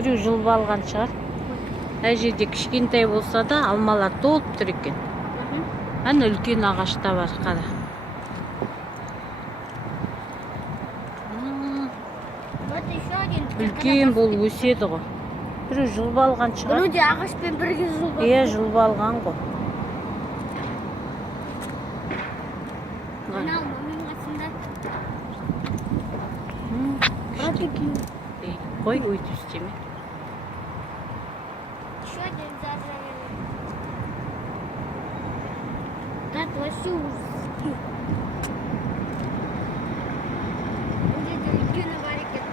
Бирөө жылып алган чыгар. Ай жерде кичкентай болса да алмалар толуп тур экен. Ана үлкен ағаш та бар, қара. Үлкен болып өседі ғой. Бирөө жылып алган чыгар. Бирөө де ағашпен бірге жылып алган. Иә, жылып алган ғой. Қой, өйтіп істеме. Еще один заржавелый. Да, вообще ужас. Где-то үлкен бар екен.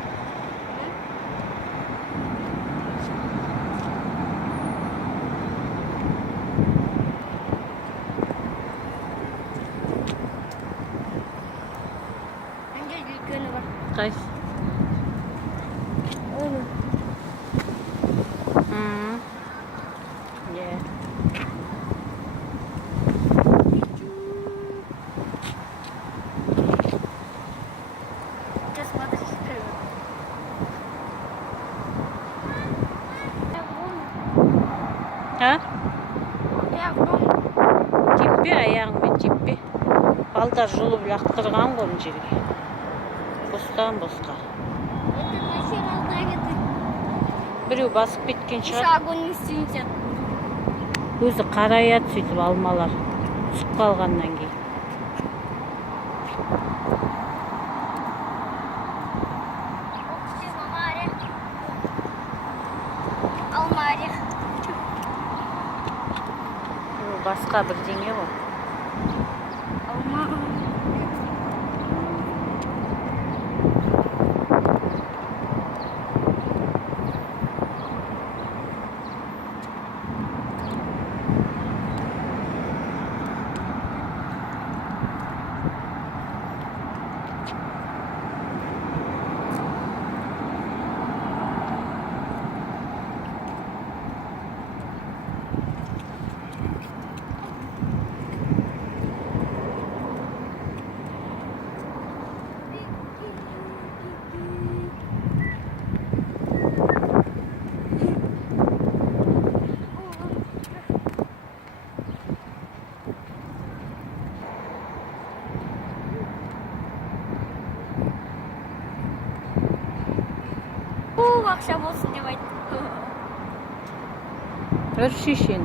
Анда үлкені бар. Қайсы? Ha? Теппе, аяғыңмен теппе. Балдар жұлып лақтырған ғой мына жерге. Бостан босқа. Біреу басып кеткен шығар. Огонь үстінде. Өзі қараяды сөйтіп алмалар түсіп қалғаннан кейін. Алма орех. Басқа бірдеңе ғой. Алма. Ақша болсын деп айтты. Бір шешен.